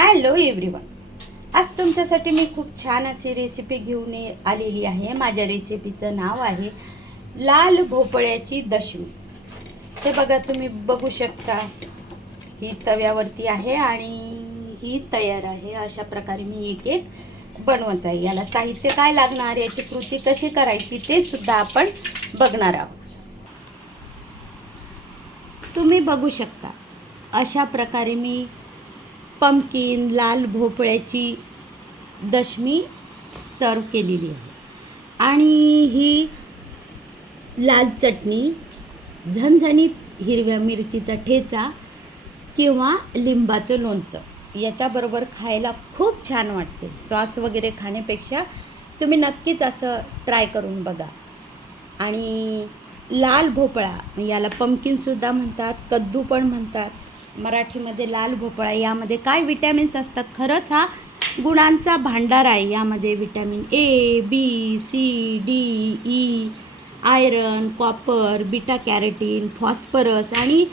Hello everyone आज तुमच्यासाठी मी खूप छान अशी रेसिपी घेऊन ये- आलेली आहे. माझ्या रेसिपीचं नाव आहे लाल भोपळ्याची दशमी. हे बघा तुम्ही बघू शकता ही तव्यावरती आहे आणि ही तयार आहे. अशा प्रकारे मी एक एक बनवत आहे. याला साहित्य काय लागणार याची कृती कशी करायची ते सुद्धा आपण बघणार आहोत. तुम्ही बघू शकता अशा प्रकारे मी पम्पकिन लाल भोपळ्याची दशमी सर्व केलेली आहे. आणि ही लाल चटणी झणझणीत हिरव्या मिरचीचा ठेचा किंवा लिंबाचं लोणचं याच्याबरोबर खायला खूप छान वाटते. सॉस वगैरे खाण्यापेक्षा तुम्ही नक्कीच असं ट्राय करून बघा. आणि लाल भोपळा याला पंपकिनसुद्धा म्हणतात कद्दू पण म्हणतात. मराठीमध्ये लाल भोपळा यामध्ये काय विटॅमिन्स असतात? खरंच हा गुणांचा भांडार आहे. यामध्ये vitamin A B C D E iron copper beta carotene phosphorus आणि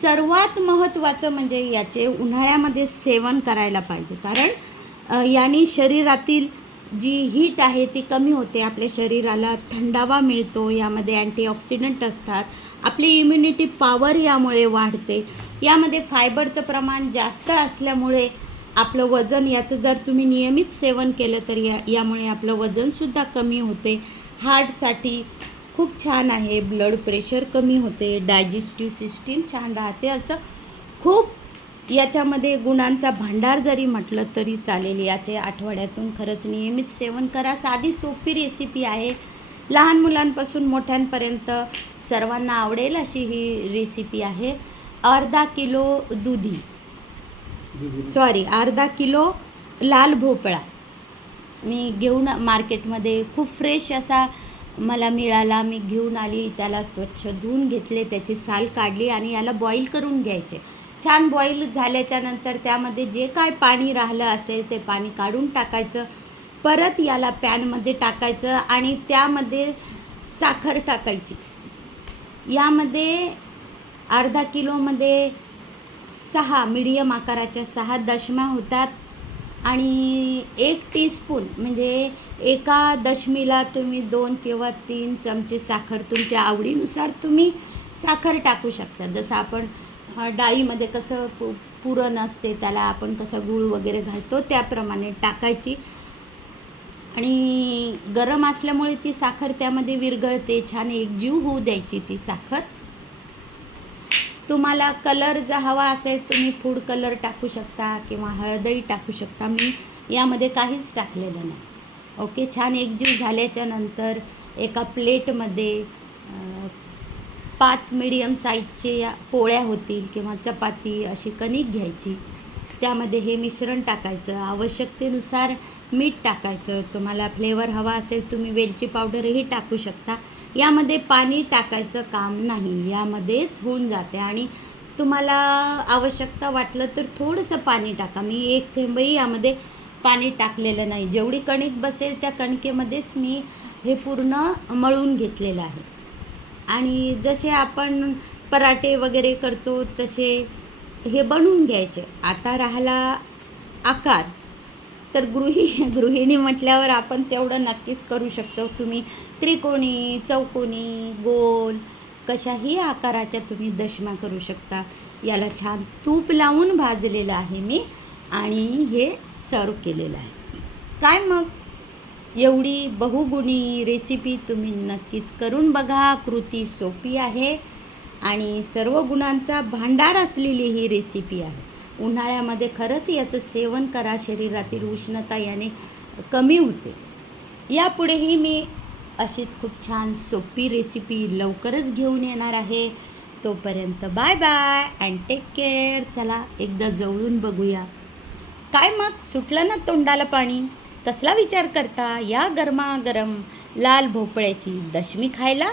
सर्वात महत्त्वाचं म्हणजे याचे उन्हाळ्यामध्ये सेवन करायला पाहिजे. कारण याने शरीरातील जी हीट आहे ती कमी होते. आपल्या शरीराला थंडावा मिळतो. यामध्ये अँटीऑक्सिडंट असतात. आपली इम्युनिटी पॉवर यामुळे वाढते. यामध्ये फायबरचं प्रमाण जास्त असल्यामुळे आपलं वजन याचं जर तुम्ही नियमित सेवन केलं तर या यामुळे आपलं वजनसुद्धा कमी होते. हार्टसाठी खूप छान आहे. ब्लड प्रेशर कमी होते. डायजेस्टिव्ह सिस्टीम छान राहते. असं खूप याच्यामध्ये गुणांचा भांडार जरी म्हटलं तरी चालेल. याचे आठवड्यातून खरंच नियमित सेवन करा. साधी सोपी रेसिपी आहे. लहान मुलांपासून मोठ्यांपर्यंत सर्वांना आवडेल अशी ही रेसिपी आहे. अर्धा किलो दुधी. सॉरी अर्धा किलो लाल भोपळा. मी घेऊन मार्केटमध्ये खूप फ्रेश असा मला मिळाला. मी घेऊन आली त्याला स्वच्छ धुवून घेतले त्याची साल काढली आणि याला बॉईल करून घ्यायचे. छान बॉईल झाल्याच्यानंतर त्यामध्ये जे काय पाणी राहिलं असेल ते पाणी काढून टाकायचं. परत याला पॅनमध्ये टाकायचं आणि त्यामध्ये साखर टाकायची. यामध्ये अर्धा किलोमध्ये सहा मिडियम आकाराच्या सहा दशम्या होतात. आणि एक टीस्पून म्हणजे एका दशमीला तुम्ही दोन किंवा तीन चमचे साखर तुमच्या आवडीनुसार तुम्ही साखर टाकू शकता. जसं आपण डाळीमध्ये कसं पु पुरण असते त्याला आपण कसं गूळ वगैरे घालतो त्याप्रमाणे टाकायची. आणि गरम असल्यामुळे ती साखर त्यामध्ये विरघळते छान एकजीव होऊ द्यायची ती साखर. तुम्हाला कलर जर हवा असेल तुम्ही फूड कलर टाकू शकता किंवा हळदही टाकू शकता. मी यामध्ये काहीच टाकलेलं नाही. ओके छान एकजीव झाल्याच्यानंतर एका प्लेटमध्ये पाच मिडियम साईजचे या पोळ्या होतील किंवा चपाती अशी कणिक घ्यायची. त्यामध्ये हे मिश्रण टाकायचं. आवश्यकतेनुसार मीठ टाकायचं. तुम्हाला फ्लेवर हवा असेल तुम्ही वेलची पावडरही टाकू शकता. यामध्ये पाणी टाकायचं काम नाही. यामध्येच होऊन जाते आणि तुम्हाला आवश्यकता वाटलं तर थोडंसं पाणी टाका. मी एक थेंबही यामध्ये पाणी टाकलेलं नाही. जेवढी कणिक बसेल त्या कणकेमध्येच मी हे पूर्ण मळून घेतलेलं आहे. आणि जसे आपण पराठे वगैरे करतो तसे हे बनवून घ्यायचे. आता राहिला आकार. तर गृहि गृहिणी म्हटल्यावर आपण तेवढं नक्कीच करू शकतो. तुम्ही त्रिकोणी चौकोनी गोल कशाही आकाराच्या तुम्ही दशमा करू शकता. याला छान तूप लावून भाजलेलं आहे मी आणि हे सर्व केलेलं आहे. काय मग? एवढी बहुगुणी रेसिपी तुम्ही नक्कीच करून बघा. कृती सोपी आहे आणि सर्व गुणांचा भांडार असलेली ही रेसिपी आहे. उन्हाळ्यामध्ये खरंच याचं सेवन करा शरीरातील उष्णता याने कमी होते. यापुढेही मी अशीच खूप छान सोपी रेसिपी लवकरच घेऊन येणार आहे. तोपर्यंत bye bye and take care चला एकदा जवळून बघूया. काय मग? सुटलं ना तोंडाला पाणी? कसला विचार करता? या गरमागरम लाल भोपळ्याची दशमी खायला?